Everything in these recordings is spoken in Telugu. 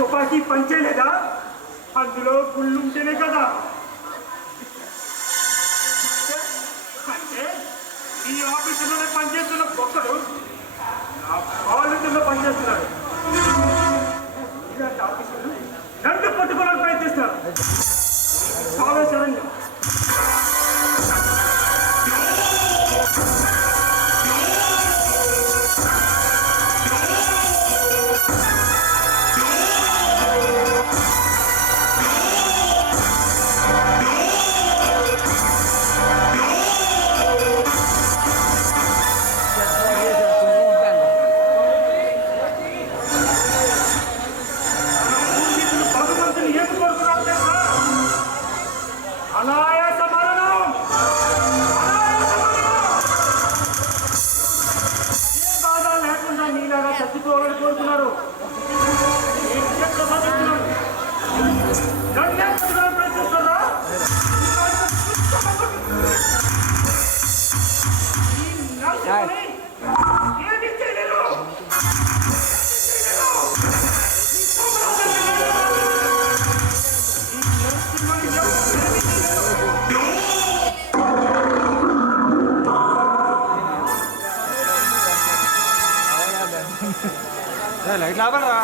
తుపాకీ పనిచేయలేదా? అందులో గుళ్ళుంటేనే కదా. అంటే ఈ ఆఫీసులోనే పనిచేస్తున్న ఒక్కడు నా కాలేజీలో పనిచేస్తున్నాడు. ఇలాంటి ఆఫీసులు నన్ను పట్టుకోవడానికి ప్రయత్నిస్తారు. చాలా శరణ్యం. చచ్చిపోవాలని కోరుకున్నారు. ప్రయత్నిస్తారా? ఏమి చేయలేరు. లైట్ లాభరా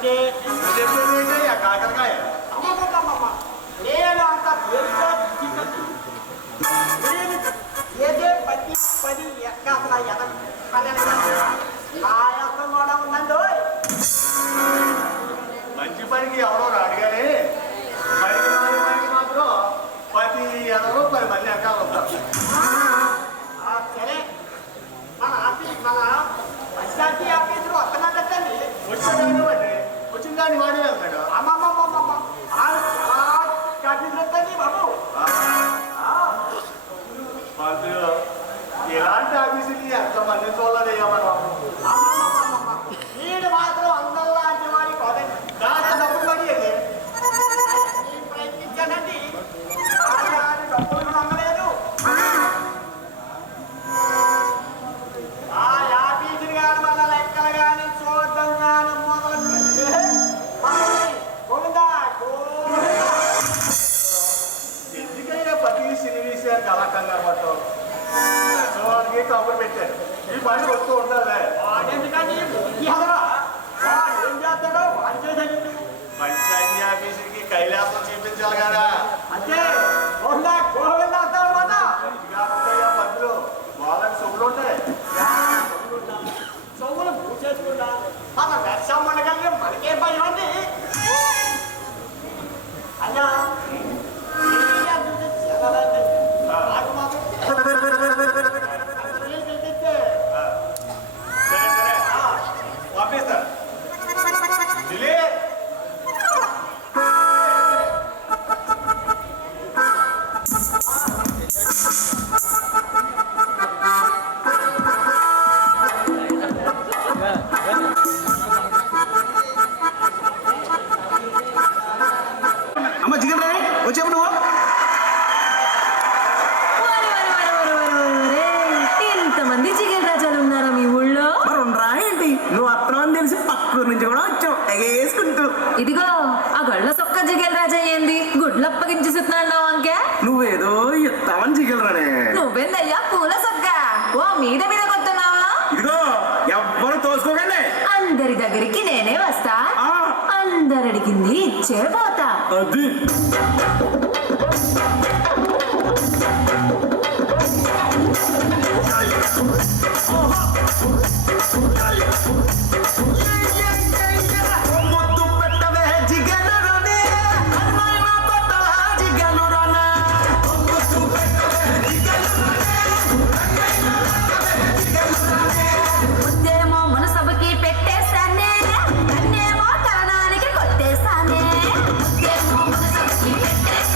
చెప్పేదంటే కాకరకాయ అమ్మమ్మమ్మమ్మ నేను అంత ఏదే పది పది ఎక్క అసలు ఆయాసం కూడా ఉందండి మంచి పనికి ఎవరో రాడు కానీ పనికి మాత్రం ప్రతి 10 మంది ఎక్కాలి వస్తారు. సరే మన ఆఫీస్ మన పంచాయతీ ఆఫీసులో వస్తున్నాడండి వచ్చిన దాన్ని వాడి వెళ్తాడు. అమ్మమ్మమ్మమ్మ వద్దండి బాబు మంత్రులు ఇలాంటి ఆఫీసుకి ఎంతమంది చూడలేదయ్యా మనం. వీడు మాత్రం అందరిలాంటి వాడి కాదండి. దాంట్లో డబ్బులు పడి ప్రయత్నించానండి డబ్బులు కూడా అందలేదు. ఆ ఆఫీసులు కానీ మన లెక్కలు కానీ చూడడం కానీ మొదలు ఎందుకైనా ప్రతి సినీ విషయానికి అలా కంగారు పడతాం. సో వాళ్ళకి కబురు పెట్టారు ఈ పని వస్తూ ఉండాలి. ఎందుకని ఏం చేస్తాడో వాడు చేసేది. పంచాయతీ ఆఫీసుకి కైలాసం చూపించాలి కదా. అంటే గోవిందాస్తాడు మాట పద్దులు వాళ్ళకి సొమ్ములు ఉంటాయి. సొమ్ములు పూసేసుకుంటా మన వ్యవసాయం మనకంటే మనకే భయం అండి. అయ్యా నాకు మాత్రం సరే సరే పంపిస్తారు. అమ్మ చికెన్ రా వచ్చావు నువ్వు. ఇంతమంది చికెన్ రాజాలు ఉన్నారా మీ ఊళ్ళో? మరి ఉండరా ఏంటి నువ్వు అత్తనం అని తెలిసి పక్కూరు నుంచి కూడా వచ్చావు ఎగేసుకుంటూ. ఇదిగో ఆ గొళ్ళ సొక్క చికెన్ రాజా ఏంది గుడ్లు అప్పగించి సుతున్నాడు అంకే? నువ్వేదో ఇస్తావని చికెన్ రానే. నువ్వేందయ్యా పూల సొక్క ఓ మీద మీద కొత్తనావా? ఇదిగో ఎవ్వరు తోసుకోకండి. అందరి దగ్గరికి నేనే వస్తా, ఆ. అందరడిగింది ఇచ్చే పోతా. అది ముద్దు పెట్టవే జిగలు రానే అమ్మాయినా పట్టవా జిగలు రానా. ముద్దు పెట్టవే జిగలు రానే అమ్మాయినా పట్టవే జిగలు రానే. ముద్దేమో మన సభకి పెట్టేశానే, కన్నేమో తరణానికి కొట్టేశానే. ముద్దేమో మన సభకి పెట్టేశానే.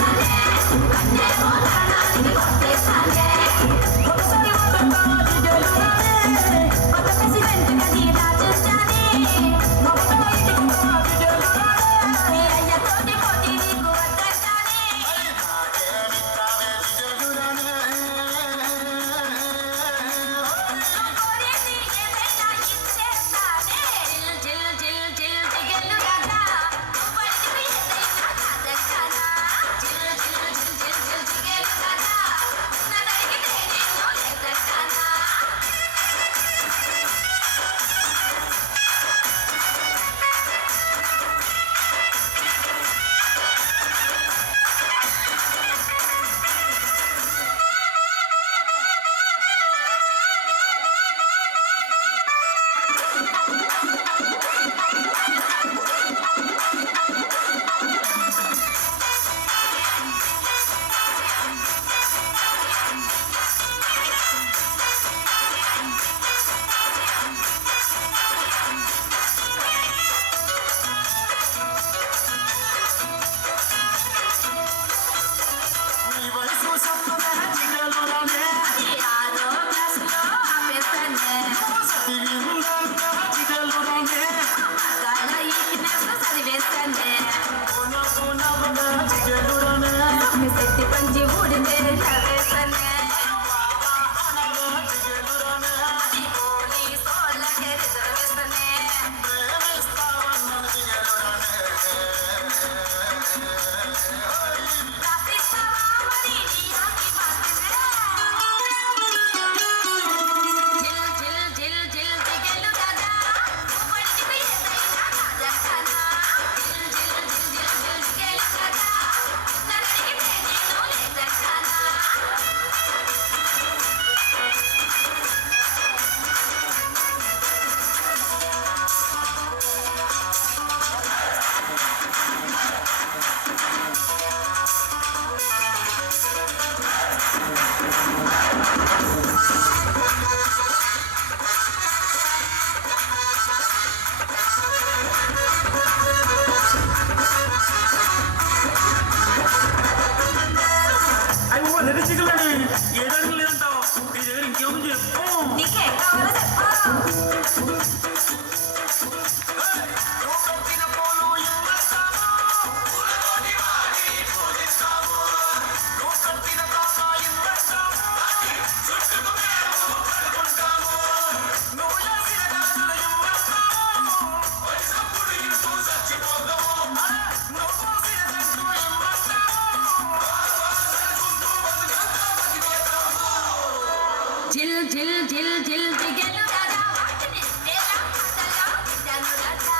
జిల్ జిల్ జిల్ జిల్ జిగేలు రాజా వాటిని తేరా మాటల్లో విజాను రాజా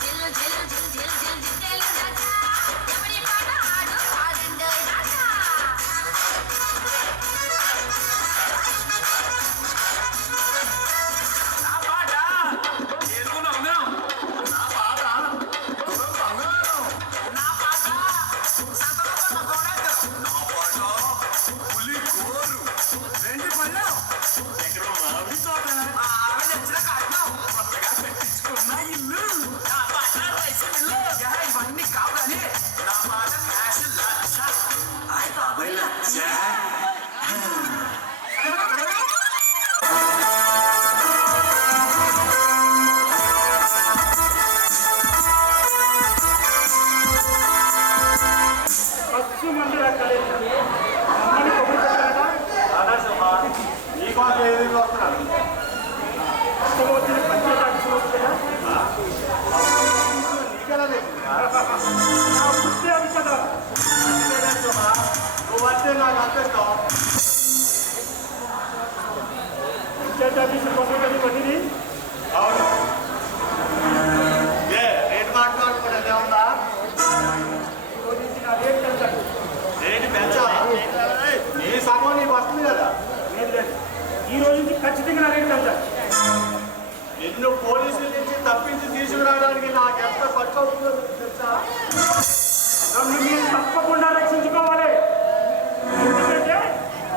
జిల్ జిల్ జిల్ జిల్ జిల్ జిగేలు రాజా ఎవరి పాట ఆడు ఆడండు రాజా నా పాట ఎరుగునవును నా పాట బంగారం నా పాట సంతలో కొనకూడదు నా పాట పులి గోరు రెండు పళ్ళు ఎక్కడ మామిడి తోట ఆమె తెచ్చిన కట్నం కొత్తగా పెట్టించుకున్న ఇల్లు నా పాట రైస్ మిల్లు ఇవన్నీ కావాలి నా పాట క్యాష్ లక్ష అయ్య బాబాయ్ లక్ష ఖర్చు మంది రక్కలేదు అమ్మని కొబ్బరి చెప్పారట ఆదర్శమా నీకోసం ఎదురు వస్తున్నాను కష్టం వచ్చిన పంచాయతీ వస్తుందా నీకెలా తెలిసిందా నా వృత్తి అది కదా నువ్వు వస్తే నాకు అంతేస్తావు పంచాయతీ ఆఫీసు పంపదని పడింది అవును ఏ రేటు మాట్లాడుకోవడం ఏమన్నా రోజు నుంచి నా రేట్ పెంచాలి రేటు పెంచాలా నీ సగం నీకు వస్తుంది కదా లేదు లేదు ఈ రోజు నుంచి ఖచ్చితంగా నా రేట్ పెంచాలి నిన్ను పోలీసుల నుంచి తప్పించి తీసుకురావడానికి నాకు ఎంత ఖర్చు అవుతుందో నీకు తెలుసా నన్ను మీరు తప్పకుండా రక్షించుకోవాలి ఎందుకంటే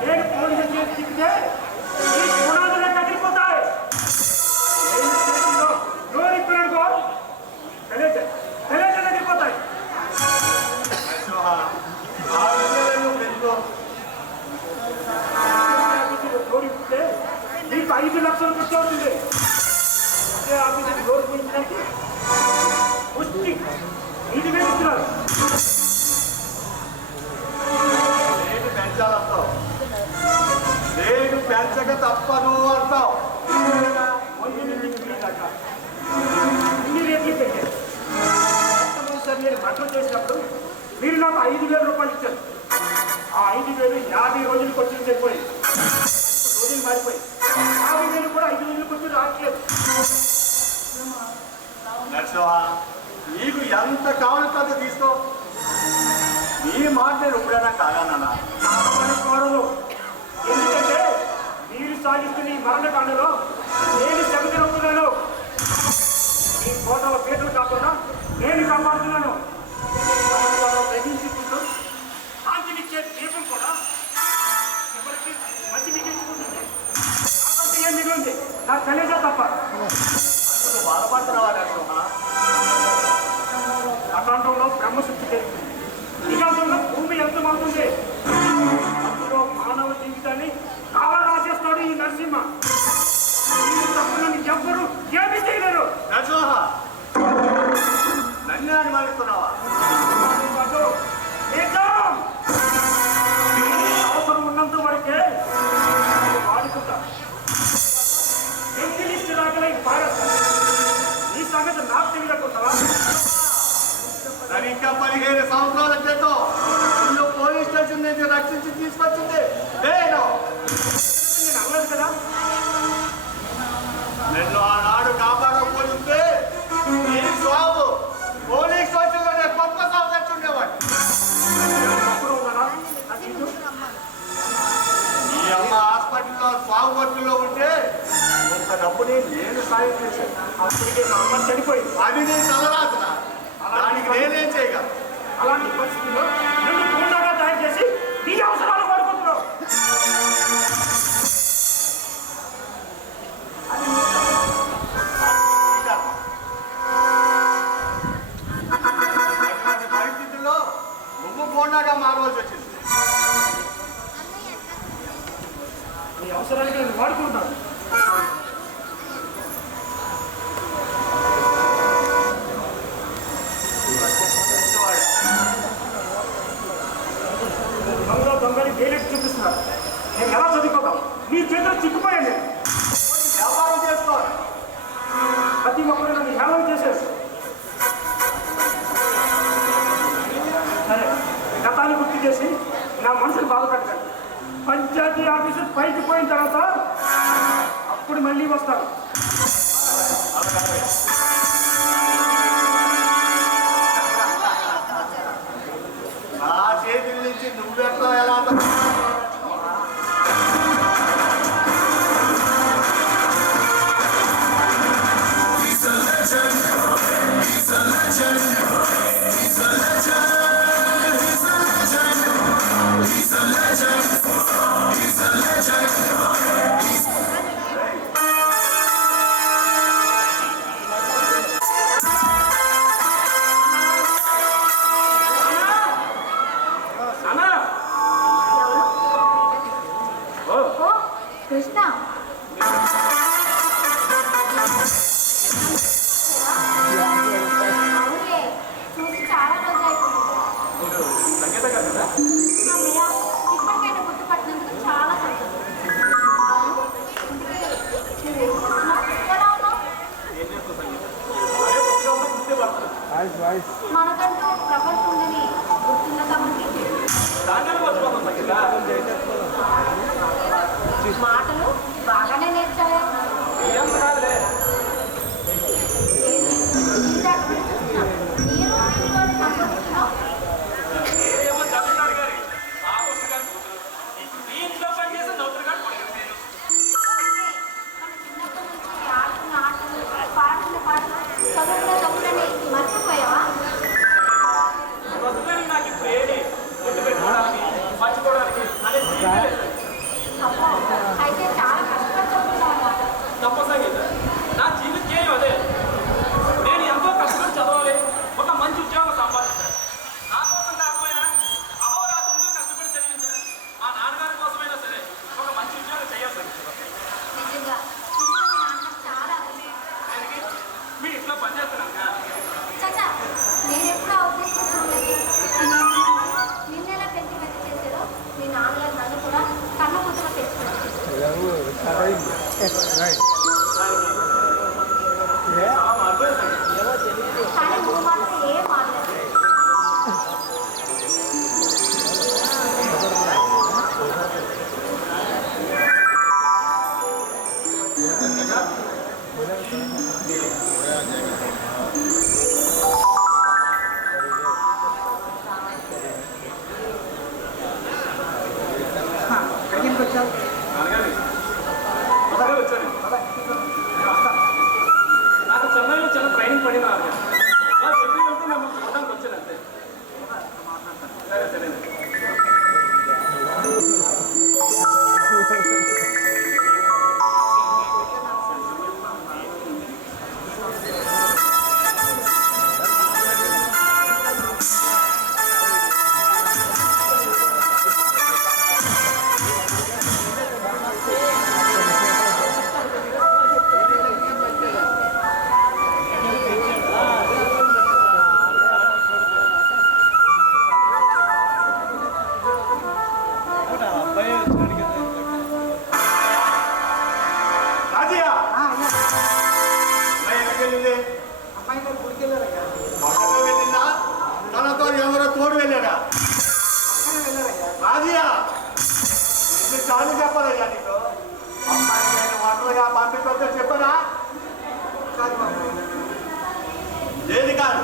నేను పోలీసులు చేసి చిక్కితే ఈ పునాదులే కదిలిపోతాయి నేను చేతుల్లో నోరు ఇప్పిననుకో తెలియజే కదిలిపోతాయి నరసింహ, ఆ విషయాలు నువ్వు పెట్టుకో నోరు ఇప్పితే మీకు 5 లక్షలు ఖర్చు అవుతుంది అదే ఆఫీసుకి నోరు పోయించడానికి పుష్టి 5,000 ఇస్తున్నారు రేటు పెంచాలంటావు రేటు పెంచక తప్పదు అంటావు మొన్న నుంచి ఇన్ని దాకా ఇన్ని రేట్లు పెట్టారు మొట్టమొదటిసారి నేను మటన్ చేసినప్పుడు మీరు నాకు 5,000 రూపాయలు ఇచ్చారు ఆ 5,000 50 రోజులకు వచ్చి చెప్పిపోయి రోజులు మారిపోయి 50,000 కూడా 5 రోజులకు వచ్చి రావట్లేదు నరసింహ నీకు ఎంత కావాలంటే అంత తీసుకో నీ మాట నేను ఎప్పుడైనా కాదన్నా కోరదు ఎందుకంటే మీరు సాగిస్తున్న ఈ మరణకాండలో నేను చెబుతున్నాను ఈ కోటల పీటలు కాకుండా నేను కాపాడుతున్నాను తగ్గించుకుంటూ శాంతినిచ్చే దీపం కూడా ఎవరికి మంచి మిగిల్చుకుంటుంది కాబట్టి ఏం మిగిలింది నాకు తెలియజా తప్ప నువ్వు బాధపడుతున్నావా నరసింహ అకాంతంలో బ్రహ్మశుద్ధి జరిగింది నిఘాంతంలో భూమి ఎంత మారుతుంది అందులో మానవ జీవితాన్ని కాలా రాసేస్తాడు ఈ నరసింహ ఈ తప్పులను ఎవ్వరూ ఏమీ చేయలేరు నరసింహ నన్ను అనుమానిస్తున్నావా అదో, ఏకం! అవసరం ఉన్నంత వరకే వాడుకుంటా లిస్ట్ రాకలై పారేస్తా ఈ సంగతి నాకు తెలియకుంటావా మరి ఇంకా 15 సంవత్సరాల క్రితం నిన్ను పోలీస్ స్టేషన్ నుంచి రక్షించి తీసుకొచ్చింది నేను నేను అనలేదు కదా నిన్ను ఆనాడు కాపాడకపోతే నీ స్వాము పోలీస్ స్టేషన్లోనే గొప్ప సాగు తెచ్చుండేవాడు అప్పుడు ఉన్నారా నాకు ఇల్లు ఈ అమ్మ హాస్పిటల్లో స్వాగు వర్కుల్లో ఉంటే కొంత డబ్బుని నేను సాయం చేశాను అప్పటికే మా అమ్మ చనిపోయింది అది నీ తలరాత్ర దానికి నేనేం చేయగలను అలాంటి పరిస్థితుల్లో నన్ను పూర్ణంగా తయారు చేసి నీ అవసరాలు వాడుకుంటున్నావు అటువంటి పరిస్థితుల్లో నువ్వు బోండాగా మారవలసి వచ్చింది నీ అవసరానికి నేను వాడుకుంటాను దొంగ దొంగని వేలెట్టి చూపిస్తున్నారు నేను ఎలా చదువుకోదాం నీ చేతిలో చిక్కుపోయాను నేను వ్యాపారం చేసుకోవాలి ప్రతి ఒక్కరు నన్ను హేళన చేశారు సరే చేసి నా మనసును బాధ పెట్టకండి. పంచాయతీ ఆఫీసు పైకి పోయిన తర్వాత అప్పుడు మళ్ళీ వస్తాను. నా చేతుల నుంచి నువ్వెట్లా ఎలా అన్నా ఓ కృష్ణ అవునులే, చూసి చాలా రోజులు అయిపోయింది. సంగీత కదా అమ్మయ్య, ఇప్పటికైనా గుర్తుపట్టినందుకు చాలా సంతోషం. ఇంతకీ నువ్వేం చేస్తున్నావ్? ఎలా ఉన్నావ్? ఏం చేస్తావు సంగీత? అదే కొద్దిగా ఉంటే గుర్తే పడుతుంది. మనకంటూ ప్రపంచం ఉందని గుర్తుందా మనకి? దాన్ని మర్చిపోతాం సంగీత. మాటలు బాగానే నేర్చావే. ఏం కాదులే. ఇందాక నుండి చూస్తున్నా. నేను ఇంట్లోనే సంపాదిస్తున్నావు. ఏమో జమీందారు గారి ఆఫీసు గారి కూతురు. మీ ఇంట్లో పనిచేసే నౌకరు గారు కొడుకు నేను. మన చిన్నప్పటి నుంచి ఆడుతున్న ఆటలు, పాడుతున్న పాటలు, చదువుకున్న చదువులని మర్చిపోయావా? ప్రస్తుతానికి నాకు ఇప్పుడు ఏది గుర్తు పెట్టుకోవడానికి మర్చిపోవడానికి అనేది జీవితం లేదు. అబ్బో, అయితే చాలా కష్టపడి చదువుతున్నావు అన్నమాట. తప్ప సంగీత నా జీవిత ధ్యేయం అదే. నేను ఎంతో కష్టపడి చదవాలి, ఒక మంచి ఉద్యోగం సంపాదించాలి. నా కోసం కాకపోయినా అహోరాత్రులు కష్టపడి చదివించిన మా నాన్నగారి కోసమైనా సరే ఒక మంచి ఉద్యోగం చేయాలి సంగీత. నిజంగా మీ నాన్న చాలా అదృష్టం. దానికి మీ ఇంట్లో పనిచేస్తున్నాను. చచ్చా, నేను ఎప్పుడు ఆ ఉద్దేశం చూడలేదు. నిన్నెలా పెంచి పెద్ద చేశారో మీ నాన్నగారు నన్ను కూడా కన్న ముద్దగా తెచ్చుకున్నారు. కానీ నువ్వు మాత్రం ఏం మారలేదు. అలాగే వచ్చాను. నాకు చెన్నైలో చిన్న ట్రైనింగ్ పడిన చెప్పి వెళ్తే నేను చూడడానికి వచ్చాను అంతే. సరే సరే. రాజయ్య ఎక్కడికి వెళ్ళింది? పక్కన వెళ్ళిందా? తనతో ఎవరో తోడు వెళ్ళారా? రాజయ్య ఇది చాలు చెప్పాలయ్యా నీకు. అమ్మాయి నేను ఒంటరిగా పంపించొద్దో చెప్పనా? ఏది కాదు.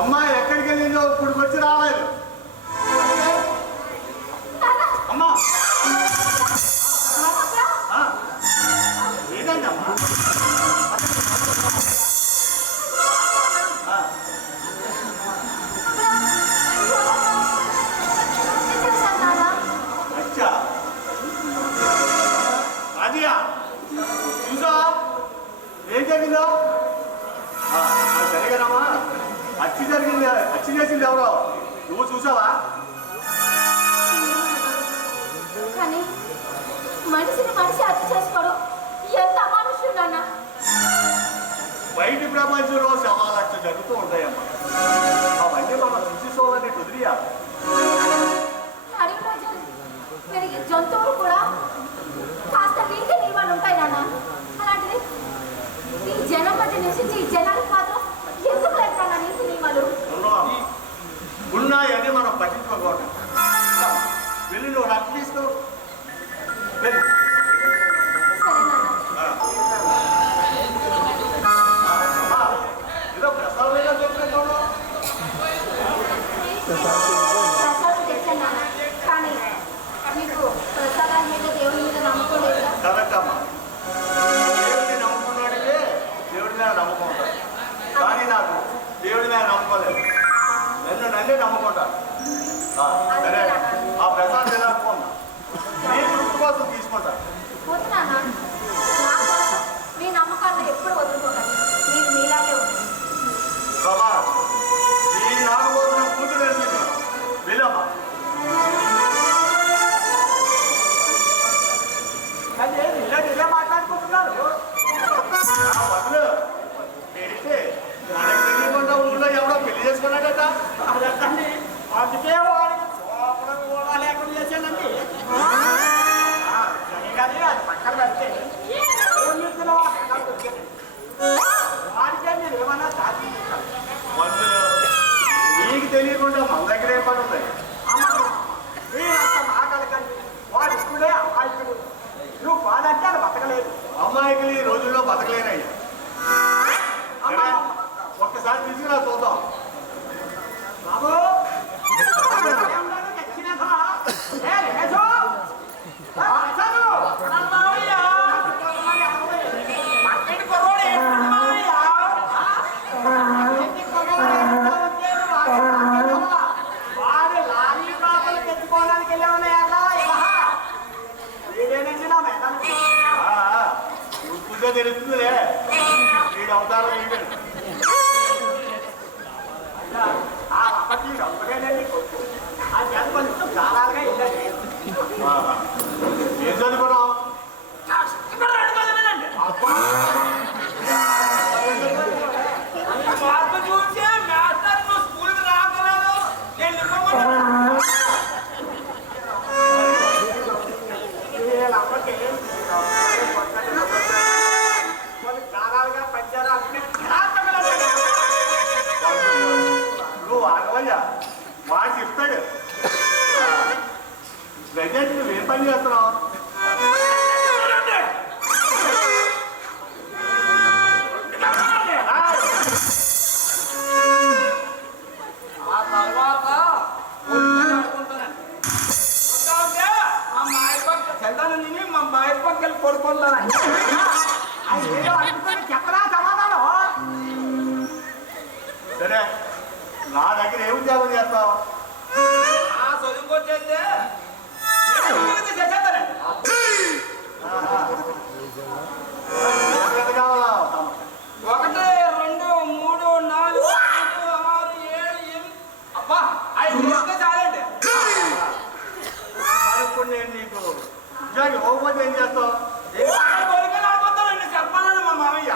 అమ్మాయి ఎక్కడికి వెళ్ళిందో ఇప్పుడు వచ్చి రాలేదు. అమ్మా ఏదంటమ్మా? అచ్చా రాజయ్య చూసా ఏం జరిగిందో? సరిగానమ్మా. అచ్చి జరిగింది, అచ్చి చేసింది ఎవరో నువ్వు చూసావా? కానీ మనిషిని మనిషి హత్య చేసుకోవడం ఎంత అమానుష్యం నాన్న. బయటి ప్రపంచంలో శవాలక్ష జరుగుతూ ఉంటాయమ్మా. అవన్నీ మనం చూసుకోవాలని కుదిరియాలి. అడవిలో పెరిగే జంతువులు కూడా కాస్త నీటి నియమాలు ఉంటాయి నాన్న. అలాంటిది ఈ జనం మధ్య నివసించి ఈ జనానికి మాత్రం ఎందుకు లేకుండా నీతి నియమాలు? వంట తీసుకో వెళ్ళు. సరే నాన్న. అమ్మా, ఏదో ప్రసాదం ఏదో దొరికింది చూడు. ప్రసాదం తెచ్చాను నాన్న. కానీ మీకు ప్రసాదాల మీద దేవుని మీద నమ్మకం లేదా? కరెక్ట్ అమ్మా. దేవుడిని నమ్ముకున్నాడితే దేవుడి మీద నమ్మకం ఉంటుంది. కానీ నాకు దేవుడి మీద నమ్మకం లేదు. నన్నే నమ్ముకుంటాను. సరే ఆ ప్రసాదం ఎలా అనుకోమ్మా. నీ తృప్తి కోసం తీసుకుంటాను. వద్దు నాన్న. నా కోసం మీ నమ్మకాలను ఎప్పుడు వదులుకోకండి. మీరు మీలాగే ఉంటుంది. బాబా ఈ నాకు కోసం కూతురు నేర్పించాను. వెళ్ళమ్మా. ఇలా మాట్లాడుకుంటున్నారు. బదులు నేడితే నాకు తెలియకుండా ఊళ్ళో ఎవడో పెళ్లి చేసుకున్నాడట. అదండి అందుకే వాడికి చూపడం కూడా లేకుండా చేశానండి. సరే కానీ అది పక్కన పెడితే ఏం చేస్తున్నావా? వాడికే మీరు ఏమన్నా దాచి బదులు నీకు తెలియకుండా మన దగ్గర ఏం పని ఉంది? మీరంత మాట్లాడకండి. వాడు ఇప్పుడే అమాయకుడు. నువ్వు బాధంటే అది బతకలేదు. అమ్మాయికి ఈ రోజుల్లో బతకలేనయ్యా. సరే, ఒక్కసారి తీసుకురా చూద్దాం. బాబు వాడు లారీ పాపలు తెచ్చుకోవడానికి వెళ్ళామన్నా వీడేనండి నా మేడానికి. నువ్వు పూజ తెలుస్తుందిలే. వీడు అవతారం ఏంటి? ఆ అప్పటి డబ్బులేనండి కొట్టు. ఆ చేత కొంచెం చాలాగా వెళ్ళండి. ఏం చదువుకున్నావు? వీళ్ళప్పటి కొన్ని కాలాలుగా పంచారు. నువ్వు ఆగవయ్యా. వాడికి ఇస్తాడు. ప్రజెంట్ నువ్వేం పని చేస్తున్నావు? ఆ తర్వాత మా మాయ పక్కన పడుకుంటాను. ఏదో అనుకుని చెప్పరా సమాధానం. సరే నా దగ్గర ఏం ఉద్యోగం చేస్తావు? చదువుకొచ్చేస్తే ఎంత కావాలా? 1 2 3 4 5 6 7 8 అబ్బా 5 చేస్తే చాలండి. మరి ఇప్పుడు నేను నీకు ఉద్యోగం ఇవ్వకపోతే ఏం చేస్తావు? కోరికలు చెప్పాలండి మా మామయ్య.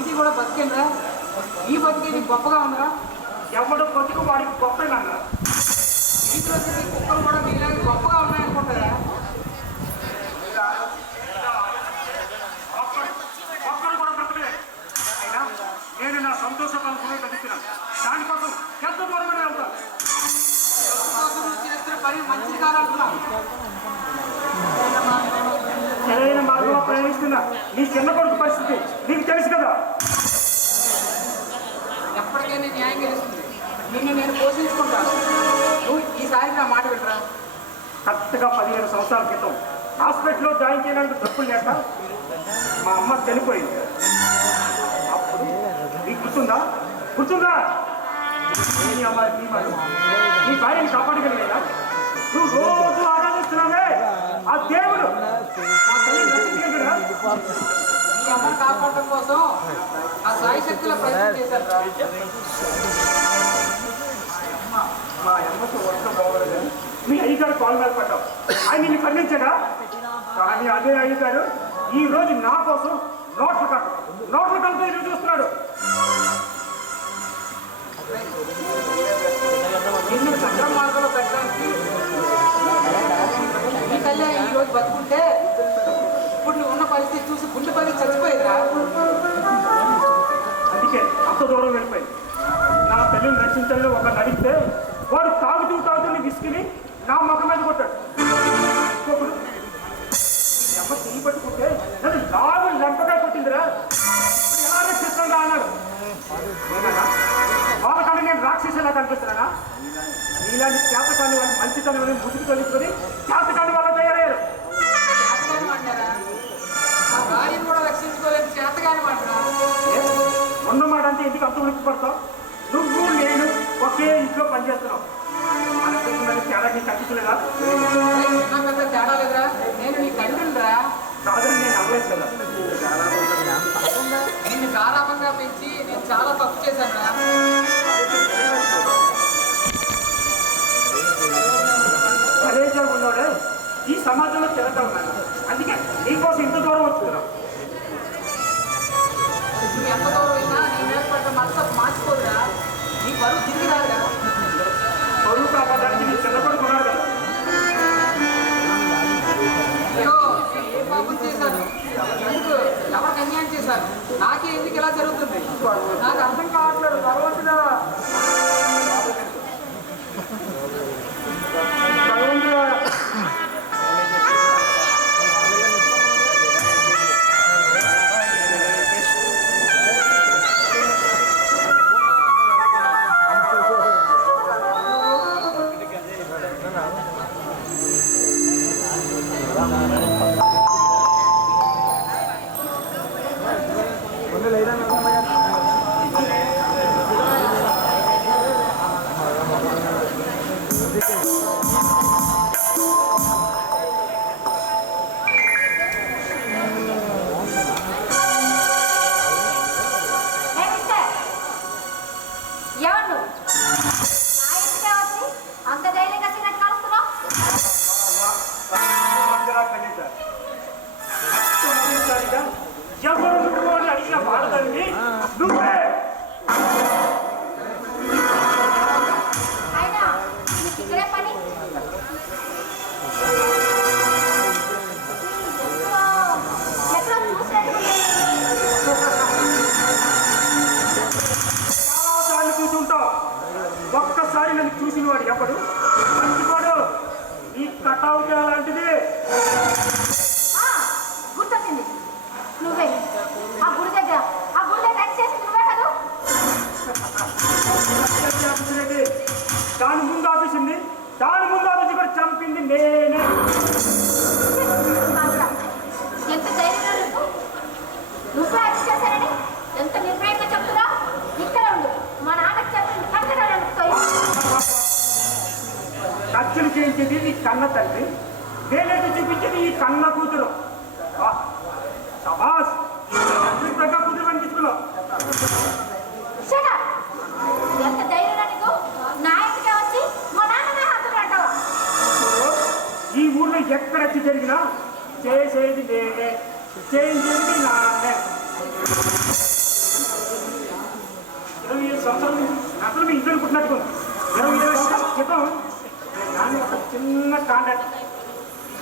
ఇది కూడా బతికేంద్రా. ఈ బతికేది గొప్పగా ఉందా? ఎవడు బతుకు వాడికి గొప్ప నాన్న. ఈ బతికి కుక్కలు కూడా మీలాగే గొప్పగా ఉన్నాయనుకుంటారా? ఒక్కడు కూడా బ్రతకలేదు. అయినా నేను నా సంతోష కాలంలో బతికినాను. దానికోసం ఎంత దూరమని వెళ్తాను. కోసం నువ్వు చేస్తున్న పని మంచిది కాదంటున్నావు. సరైన మార్గంలో ప్రయాణిస్తున్నా నీ చిన్న కొడుకు పరిస్థితి నీకు తెలుసు కదా. ఎప్పటికైనా న్యాయం గెలుస్తుంది. నిన్ను నేను పోషించుకుంటాను. నువ్వు ఈసారి నా మాట వినరా. కరెక్ట్గా 15 సంవత్సరాల క్రితం హాస్పిటల్లో జాయిన్ చేయడానికి డబ్బులు లేక మా అమ్మ చనిపోయింది. అప్పుడు నీకు గుర్తుందా నీ అమ్మ నీ భార్యని కాపాడగలిగేదా? నువ్వు రోజు ఆరాధిస్తున్నావే ఆ దేవుడు నా తల్లిని రక్షించగలరా? నీ అమ్మను కాపాడటం కోసం ఆ సాయి శక్తుల ప్రయత్నం చేశాను రా. మా అమ్మకు ఒంట్లో బాగోలేదు మీ అయ్యగారు కాల్ మీద పడ్డావు. ఆయన నిన్ను ఖండించగా కానీ అదే అయ్యగారు ఈ రోజు నా కోసం నోట్ల కలతో ఎదురు చూస్తున్నాడు. నిన్ను చక్ర మార్గంలో పెట్టడానికి నీ తల్లి ఈ రోజు బతుకుంటే ఇప్పుడు నువ్వు ఉన్న పరిస్థితి చూసి గుండె పని చచ్చిపోయిందా. అందుకే అంత దూరం వెళ్ళిపోయింది. నా తల్లిని రక్షించాలని ఒక నడిస్తే వాడు తాగుతూ విసికిని నా ముఖం మీద కొట్టాడు. ఇంకొకడు నీ అమ్మ చెయ్యి పట్టుకుంటే నన్ను లాగు లంపగా కొట్టిందిరా. ఇప్పుడు ఎలా రక్షిస్తుందా అన్నాడు. వాళ్ళకన్నా నేను రాక్షసులా కనిపిస్తున్నానా? ఇలాంటి చేతకాని వాళ్ళు మంచితనం ముసుగు తొలుచుకొని చేతకాని వాళ్ళ తయారయ్యారు. చేతగాని అంటారా? ఆ భార్యను కూడా రక్షించుకోలేదు చేతగాని అంటారా? ఉన్నమాట అంటే ఎందుకు అంత ఉనికి పడతావు? నువ్వు నేను ఒకే ఇంట్లో పనిచేస్తున్నావు. తేడా నీకు కనిపించలేదా? నాకు పెద్ద తేడా లేదురా. నేను నీ తండ్రిరా. కాదని నేను అవ్వలేదు కదా. నిన్ను గారాబంగా పెంచి నేను చాలా తప్పు చేశాను రా. కలేజా ఉన్నాడే ఈ సమాజంలో తిరగతా ఉన్నాను. అందుకే నీకోసం ఇంత దూరం వస్తున్నావు. నువ్వు ఎంత దూరం అయినా నీ మీద పడ్డ మనసు మార్చుకోదురా. నీ బరువు తిరిగి రాదురా. బరువు కాపాడడానికి నీ చిన్న కొడుకు ఉన్నాడు కదా. అయ్యో ఏ పాపం చేశాను? ఎందుకు ఎవరికి అన్యాయం చేశాను? నాకే ఎందుకు ఇలా జరుగుతుంది? నాకు అర్థం కావట్లేదు భగవంతుడా. భగవంతుడా, ఎవరు నువ్వు అని అడిగిన వాడదాన్ని నువ్వే. చాలాసార్లు చూసి ఉంటావు. ఒక్కసారి నన్ను చూసిన వాడు ఎవడు? మంచివాడు. ఈ కటౌట్ అలాంటిది. గుర్తొచ్చింది నువ్వే. ఆ గుడి దగ్గర టచ్ చేసి నువ్వే కదా. దాని ముందు ఆఫీస్ ఉంది. దాని ముందు ఆఫీస్ కూడా చంపింది నేనే. ఎంత ధైర్యం నీకు? నువ్వే టచ్ చేశారని ఎంత నిర్భయంగా చెప్తున్నా. ఇక్కడ ఉండు. మా నాన్నకి చెప్పింది టచ్లు చేయించేది నీ కన్న తండ్రి, వేలెట్టు చూపించేది ఈ కన్న కూతురు. సబాస్ తగ్గ కూతురు అనిపించుకున్నావు. ఎంత ధైర్యం నీకు? నా ఇంటికే వచ్చి మా నాన్ననే హత్తులు అంటావా? ఈ ఊర్లో ఎక్కడ వచ్చి జరిగినా చేసేది నేనే, చేయించేది నాన్నే. 27 సంవత్సరాలు అసలు మీ ఇంట్లో పుట్టినట్టు 27 సంవత్సరాల క్రితం నాన్న ఒక చిన్న కాంట్రాక్ట్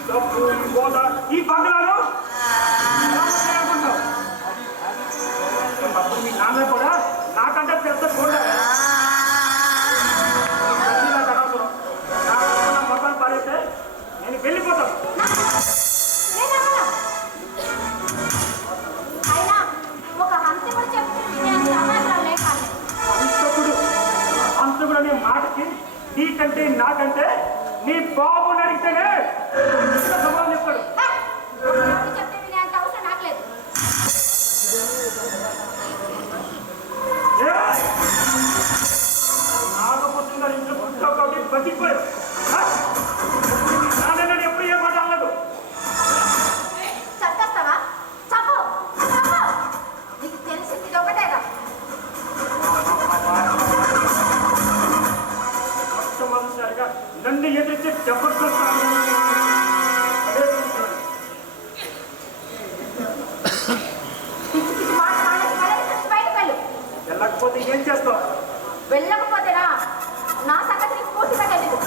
డబ్బు హోదా ఈ బంగ్లాలో అప్పుడు మీ నాన్న కూడా నాకంటే పెద్ద చూడాలి. నీకంటే నాకంటే నీ బాబుని అడిగితేనే సమాధానం చెప్పాడు. ఎవరు చెప్తే వినే అంత అవసరం నాకు లేదు. నాగపుత్రుల ఇంట్లో పుట్టిన కాబట్టి బతికిపోయాడు. నాన్న ఎప్పుడు ఏ మాట అన్నదు. చంపేస్తావా? చంపు చంపు. నీకు తెలిసింది ఇది ఒకటేగా. మొట్టమొదటిసారిగా నన్ను ఎదిరించి జబర్దస్త్ అదే పిచ్చి పిచ్చి మాట మానేసి బయటకు వెళ్ళు. వెళ్ళకపోతే ఏం చేస్తావు? వెళ్ళకపోతేనా నా సంగతి నీకు పూర్తిగా తెలీదు.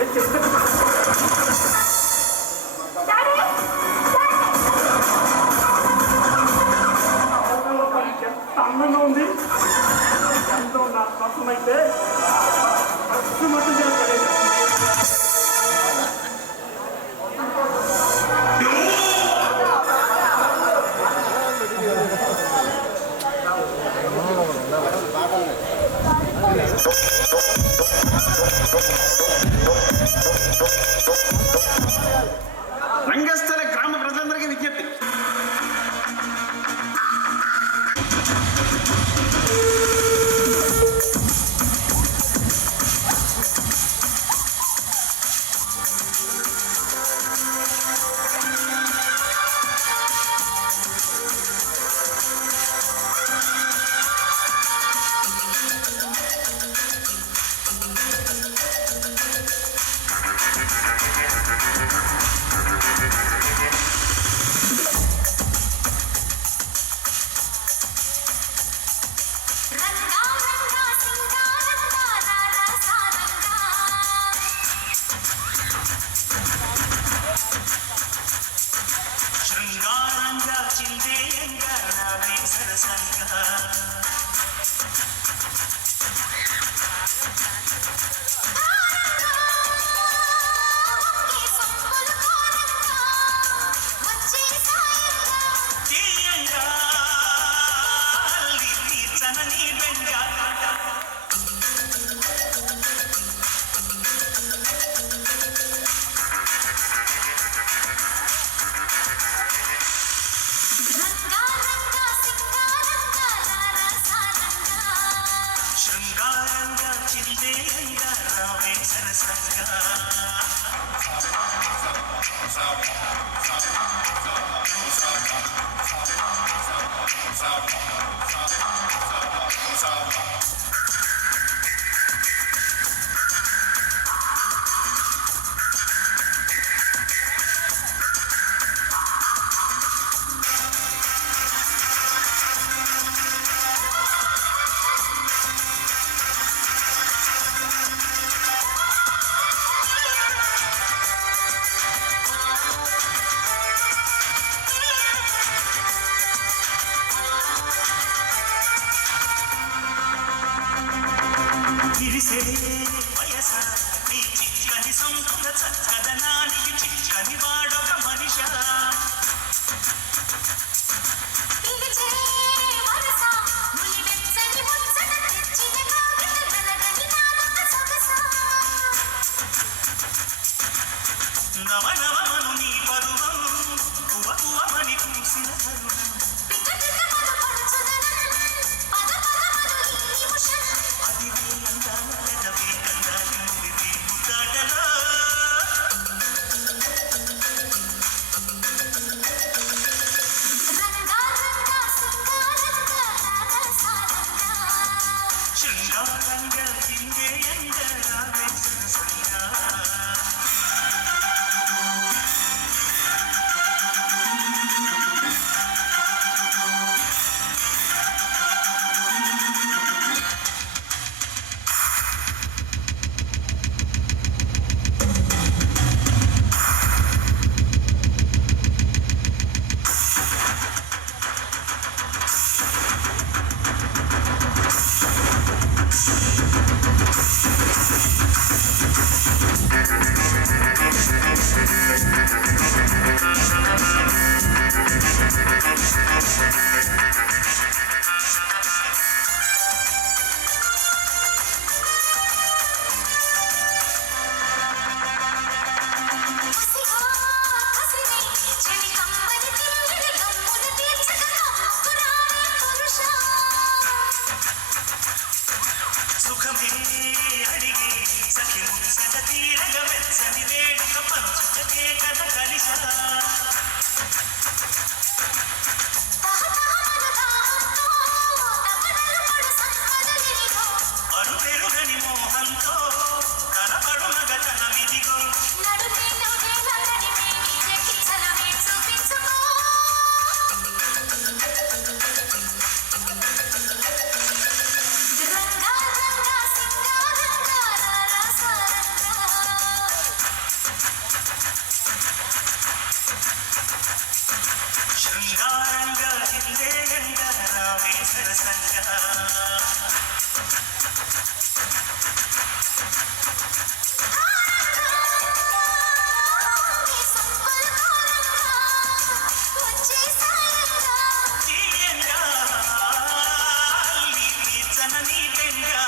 ఏం చేస్తావు? Daddy, daddy. ఎంత అందంగా ఉంది. ఎంతో నా స్వప్నమైతే మట్టు జరగలేదు. రంగస్థల గ్రామ ప్రజలందరికీ విజ్ఞప్తి. శృంగారంగా చిందేయంగా రావే సరసంగా తీయంగా తీర్చనని బెంగా శృంగారంగా చిందేయంగా రావే సరసంగా విరిసెలే వయస నీ చిక్కని సొంతుల చక్కదనానికి చిక్కని వాడొక మనిష నవనవమను నీ పరువం కువ కువమని కూసిన తరుణం అదివే అందాలవే కందాలి ముడివే ముద్దాటలో శృంగారంగా జిల్లేయంగా రావే సరసంగా తీయంగా జననీ వెంగా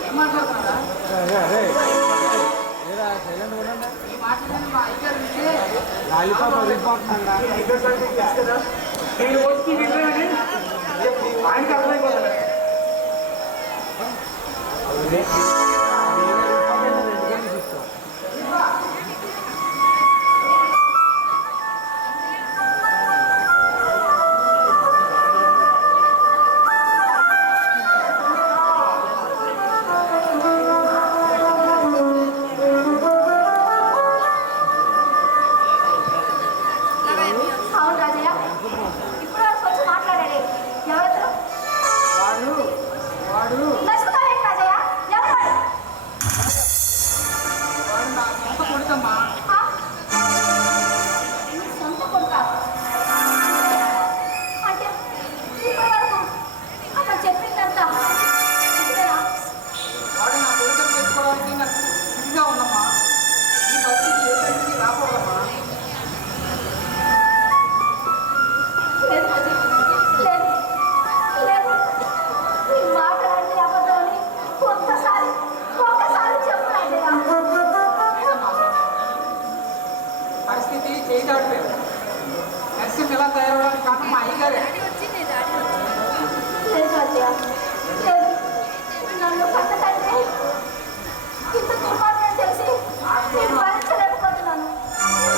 ఏం మాట్లాడుతున్నారా? ఈ మాటలని మా అయ్యగారు వింటే నేను వచ్చి వింటానని ఆయనకి అర్థమైపోతుంది. అవును రాజయ్య, ఇప్పుడు వరకు వచ్చి మాట్లాడాడే ఎవరితో? వాడు నచ్చుతావేంటి రాజయ్య? ఎవరు వాడు? వాడు నా సొంత కొడుకమ్మా. ఆ? నీ సొంత కొడుకా? అంటే ఇప్పటి వరకు అతను చెప్పిందంతా నిజమేనా? వాడు నా కొడుకుని తెచ్చుకోవడానికి నాకు ఇదిగా ఉందమ్మా. ఈ పరిస్థితి ఏ పరిస్థితి రాకూడదమ్మా. లేదు రాజయ్య, లేదు లేదు, నీ మాటలన్నీ అబద్ధమని ఒక్కసారి చెప్పు రాజయ్య. లేదమ్మా. పరిస్థితి చేయి దాటిపోయింది. నరసింహ ఎలా తయారవడానికి కారణం మా అయ్యగారే. లేదు రాజయ్య, లేదు, నన్ను కన్న తండ్రి ఇంత దుర్మార్గం తెలిసి నేను భరించలేకపోతున్నాను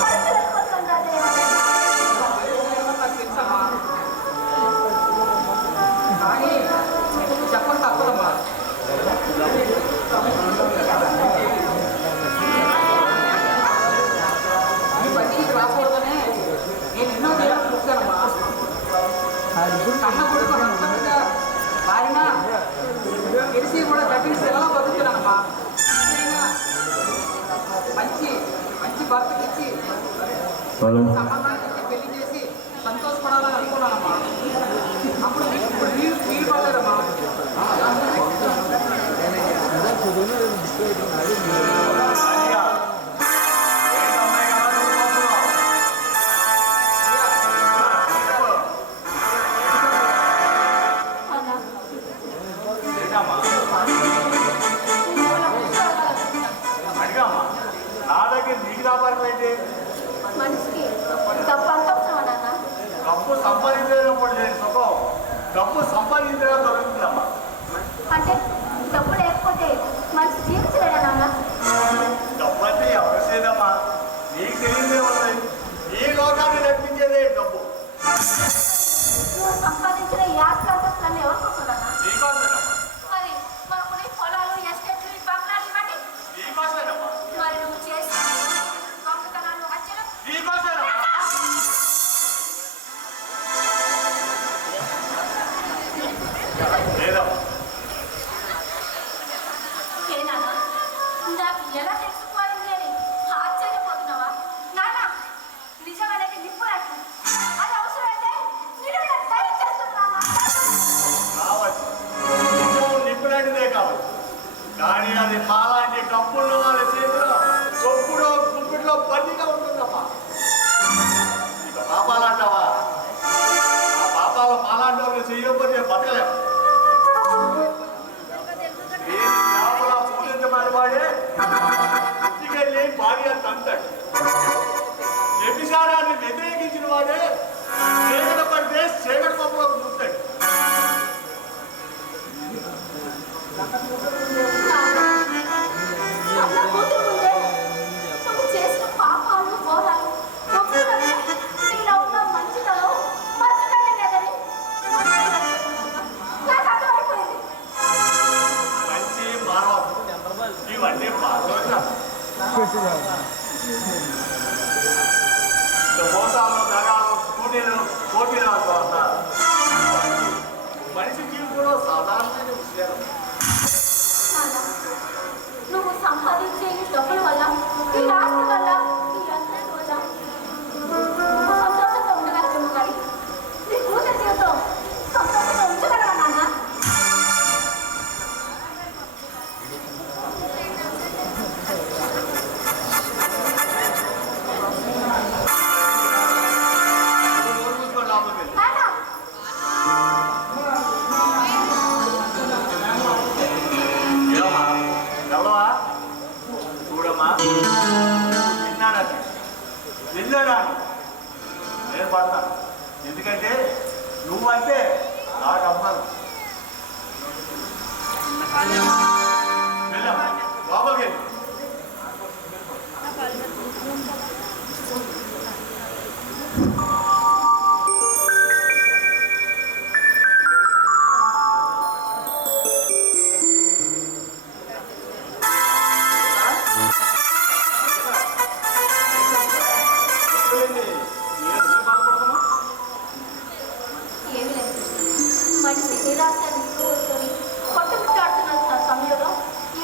రాజయ్య. నాకు తెలుసమ్మా. కానీ చెప్పక తప్పదమ్మా. ఈ పరిస్థితి రాకూడదనే నేను ఎన్నో దేవుడు చూస్తానమ్మా. కన్న కొడుకు రక్తంగా మారిన తెలిసి కూడా గట్టిన సెలవు బతుకుతున్నానమ్మా. అయినా మంచి మంచి భర్తకి ఇచ్చి సంబంధానికి ఇచ్చి పెళ్లి చేసి సంతోషపడాలని అనుకున్నానమ్మా. అప్పుడు ఇప్పుడు వీలు పడలేదమ్మా. అయ్యా, ఏంటమ్మాయి కదా నువ్వు పోతున్నావు? అన్నా, ఏంటమ్మా? నేను వాళ్ళ కూర్చోగలను. అడిగామ్మా, నా దగ్గర నీకు వ్యాపారం ఏంటి? మనిషికి డబ్బు అంత అవసరమా నాన్న? డబ్బు సంపాదించేటప్పుడు లేని సుఖం డబ్బు సంపాదించడం దొరుకుతుందమ్మా. అంటే డబ్బు లేకపోతే మనిషి జీవించలేడా నాన్న? డబ్బు అంటే ఎవరు చేయదమ్మా, నీకు తెలియదే ఉంది. ఈ లోకాన్ని నడిపించేదే డబ్బు. నువ్వు సంపాదించిన ఈ ఆస్తి అంతస్తులన్నీ ఎవరికి వస్తుందన్నా? నీకోసమేనమ్మా, మరి మనకునే పొలాలు, ఎస్టేట్లు, ఈ బంగ్లాలు ఇవన్నీ నీకోసమేనమ్మా, మరి నువ్వు చేసిన దొంగతనాలు, హత్యలు నీకోసమేనమ్మా. లేదమ్మా, ఏనాన్న, నాకు ఎలా తెలిసిపోయింది అని ఆశ్చర్యపోతున్నావా? నాన్న, నిజం అనేది నిప్పులాంటి. అది అవసరమైతే నేను నాకు ధైర్యం చేస్తున్నాను. కావచ్చు, నిజం నిప్పులాంటిదే కావచ్చు, కానీ అది మాలాంటి డబ్బున్న వాళ్ళ చేతిలో ఒప్పుడో గుప్పిట్లో బండిగా ఉంటుందమ్మా. ఇక పాపాలంటావా? ఆ పాపాలు మాలాంటి వాళ్ళు చేయకపోతే బతకలేము. లోపల పూజించమని వాడే ఇంటికెళ్ళి భార్య తంతాడు. వ్యభిచారాన్ని వ్యతిరేకించిన వాడే చీకటి పడితే చీకటి పప్పులో చూస్తాడు. అన్న కూతురు ముందే నువ్వు చేసిన పాపాలు, ఘోరాలు ఒప్పుకుంటే నీలో ఉన్న మంచితనం మర్చిపోయింది కదా అంటే నాకు అమ్మాను. వెళ్ళాం లోపలికి వెళ్ళి ఏమి లేదు మనిషి నిరాశ నిస్పృహతోని కొట్టుమిట్టాడుతున్న సమయంలో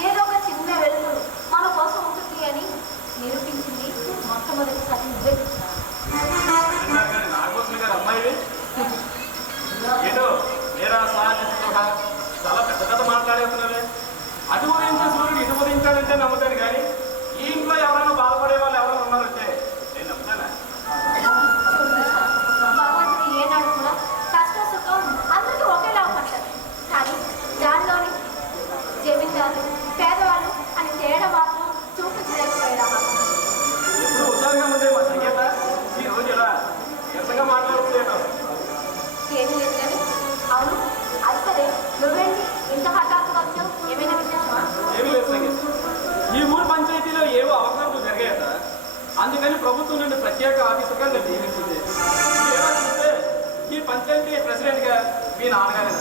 ఏదో ఒక చిన్న వెలుగుడు మన కోసం ఉంటుంది అని నిరూపించింది మొట్టమొదటిసారి నువ్వే నాగోసులు గారు అమ్మాయి ఏదో నేరా సాధిస్తున్నా చాలా పెద్ద పెద్ద మాట్లాడేస్తున్నారే. అటు ఉదయించే సూర్యుడు ఇటు ఉదయించాడంటే నమ్ముతాను, కానీ ఈ ఇంట్లో ఎవరైనా బాధపడే వాళ్ళు ఎవరైనా ఉన్నారంటే నేను నమ్ముతానా? భగవంతుడు ఏనాడు కూడా కష్ట సుఖం అందరికీ ఒకేలా ఉంటారు, కానీ దానిలోని జమీందారు పేదవాళ్ళు అని తేడా మాత్రం చూపించలేకపోయాడు. ఎప్పుడు హుషారుగా ఉండే మా సంగీత ఈ రోజు ఇలా నీరసంగా మాట్లాడుతున్నాను. ఏమీ లేదు కానీ అవును అది సరే, నువ్వేంటి ఇంత హఠాత్తుగా వచ్చావు? ఏమైనా విశేషమా? ఏమీ లేదు సంగీత, ఈ ఊరు పంచాయతీలో ఏవో అవసరాలు జరిగాయట, అందుకని ప్రభుత్వం నుండి ప్రత్యేక ఆఫీసర్గా నేను నియమించింది. ఏమంటే ఈ పంచాయతీ ప్రెసిడెంట్గా మీ నాన్నగారే.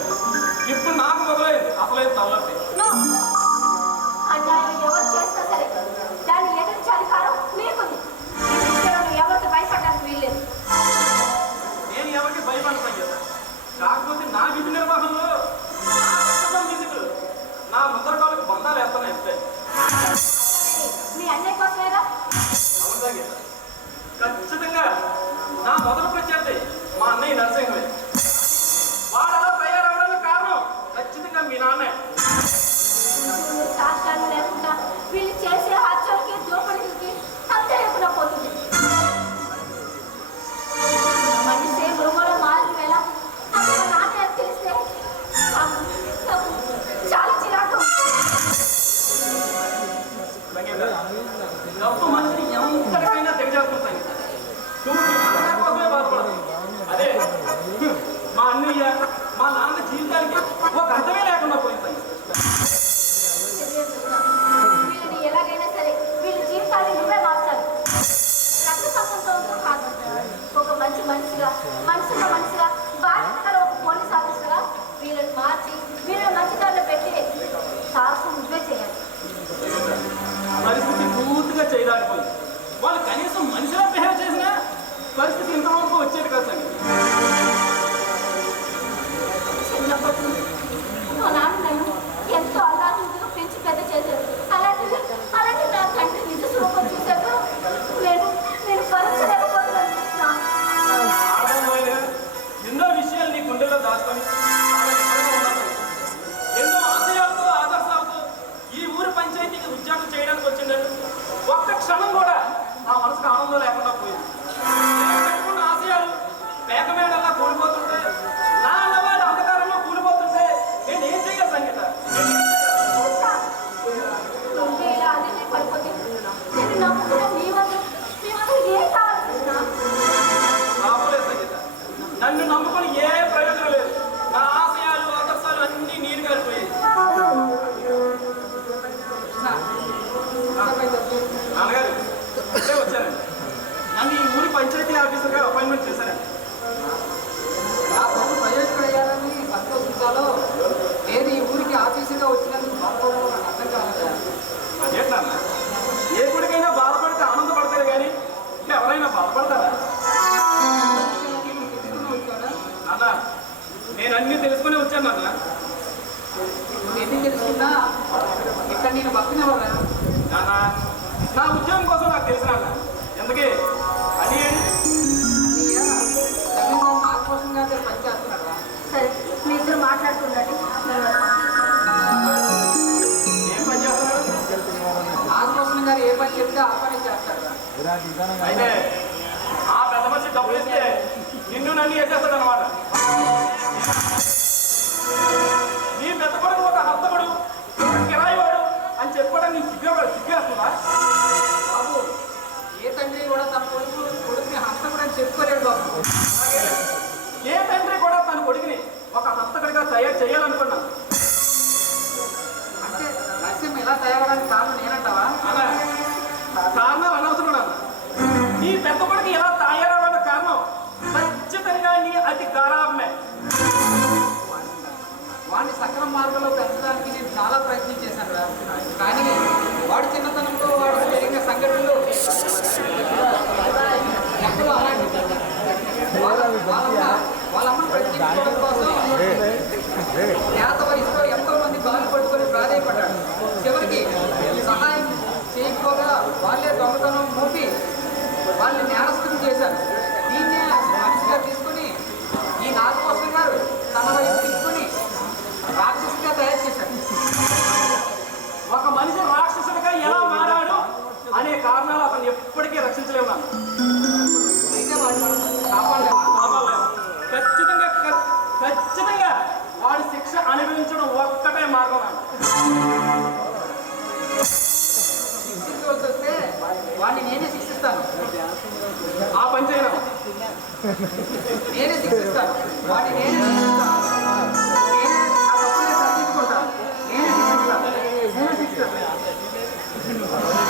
ఇప్పుడు నాకు మొదలైంది అసలైన తలనొప్పి. అన్యాయం ఎవరు చేసినా సరే దాన్ని ఎదిరించే అధికారం మీకుంది. ఈ విషయంలో ఎవరికి భయపడడానికి వీల్లేదు. నేను ఎవరికి భయపడను సంగీత, కాకపోతే నా విధి నిర్వహణలో నా రక్త నిధులు నా ముద్రకాలకు బంధాలు వేస్తాను అంతే. మీ అన్నయ్య కోసమేగా. అవును సంగీత, ఖచ్చితంగా నా మొదటి ప్రత్యర్థి మా అన్నయ్య నరసింహమే. వాడు అలా తయారవడానికి కారణం ఖచ్చితంగా మీ నాన్నే. సాక్ష్యాలు లేకుండా వీళ్ళు చేసే హత్యలకి దోపిడీలకి అంతే లేకుండా పోతుంది. మనిషి మృగంలో మాదిరి వేళ మా నాన్న తెలిస్తే నాకు చాలా చిరాకు. సంగీత, డబ్బు మనిషిని ఎంతకైనా తెగజేస్తుంది సంగీత. నువ్వు మీ నాన్న కోసమే బాధపడదు. అదే మా అన్నయ్య మా నాన్న జీవితానికి ఒక అర్థమే లేకుండా పోయింది సంగీత. వీళ్ళని ఎలాగైనా సరే వీళ్ళ జీవితాన్ని నువ్వే మార్చాలి. రక్త సంబంధంతో కాదు, ఒక మంచి మనిషిగా బాధ్యత ఒక పోలీస్ ఆఫీసర్గా వీళ్ళని మార్చి వీళ్ళని మంచిదారిలో పెట్టి సాహసం నువ్వే చేయాలి. పరిస్థితి పూర్తిగా చేయలేకపోయింది. వాళ్ళు కనీసం మనిషిలా బిహేవ్ చేసినా పరిస్థితి ఇంతవరకు వచ్చేది కదా సంగీత. చిన్నప్పటి నుండి మా నాన్న నన్ను ఎంతో అల్లాహంగా పెంచి పెద్ద చేశారు. అలాంటి నా తండ్రి నిజ స్వరూపం చూశాక నేను భరించలేకపోతున్నాను. ఆనందమైన ఎన్నో విషయాలు నీ గుండెల్లో దాచుకొని చాలా నిబ్బరంగా ఉన్నాను. ఎన్నో ఆశయాలతో ఆదర్శాలతో ఈ ఊరి పంచాయతీకి ఉద్యోగం చేయడానికి వచ్చిందంటే ఒక్క క్షణం కూడా నా మనసుకు ఆనందం లేకుండా పోయింది. నేను పెట్టుకున్న ఆశయాలు మేకమేడల్లా కూలిపోతుంటే, నా అన్నవాడు అంధకారంలో కూలిపోతుంటే నేను ఏం చేయాలి సంగీత? నువ్వే ఇలా అదే పడిపోతే నేను నమ్ముకున్న మీ వద్ద ఏం కావాల్సిన రాబోలేదు సంగీత, నన్ను నమ్ముకొని ఏ ప్రయోజనం లేదు. నా ఆశయాలు ఆదర్శాలు అన్నీ నీరు గారిపోయాయి. నాన్నగారు ఇప్పుడే వచ్చారండి. నన్ను ఈ ఊరి పంచాయతీ ఆఫీసర్గా అపాయింట్మెంట్ చేశారండి. నా కొడుకు ప్రయోజకుడయ్యాలని సంతోషించాలో నేను ఈ ఊరికి ఆఫీసుగా వచ్చినందుకు బాధపడడం నాకు అర్థం కాలేదు. అదేంటి నాన్న, ఏ గుడికైనా బాధపడితే ఆనందపడతారు కానీ ఎవరైనా బాధపడతారా? తెలుసుకుని వచ్చానా? నాన్న, నేను అన్నీ తెలుసుకుని వచ్చాను నాన్న. నువ్వు ఎన్ని తెలుసుకున్నా ఇక్కడ నేను భక్తినవరా? నాన్న, నా ఉద్యోగం కోసం నాకు తెలుసు నాన్న. ఎందుకే అని అన్నయ్య జమీందారు నా కోసం గారు పనిచేస్తున్నారా? సరే మీ ఇద్దరు మాట్లాడుతుండండి. ఏం పని చేస్తున్నాడు? నాగభూషణ్ గారు ఏ పని చెప్తే ఆ పని చేస్తాడు. అయితే ఆ పెద్ద మనిషి డబ్బులు ఇస్తే నిన్ను నన్ను వేసేస్తాడు అనమాట. నీ పెద్ద కొడుకు ఒక హస్తముడు, ఒక కిరాయివాడు అని చెప్పుకోవడం నీకు సిగ్గేస్తుందా? బాబు, ఏ తండ్రి కూడా తన కొడుకుని హస్తకుడు అని చెప్పుకోలేడు బాబు. ఏ తండ్రి కూడా తన కొడుకుని ఎప్పటికీ రక్షించలేము నాన్న. అయితే వాడిని కాపాడలేమా? కాపాడలేము. ఖచ్చితంగా వాడి శిక్ష అనుభవించడం ఒక్కటే మార్గం నాన్న. శిక్షించవలసి వస్తే వాడిని నేనే శిక్షిస్తాను. ఆ పని చేయను. నేనే శిక్షిస్తాను. వాడిని నేనే శిక్షిస్తాను.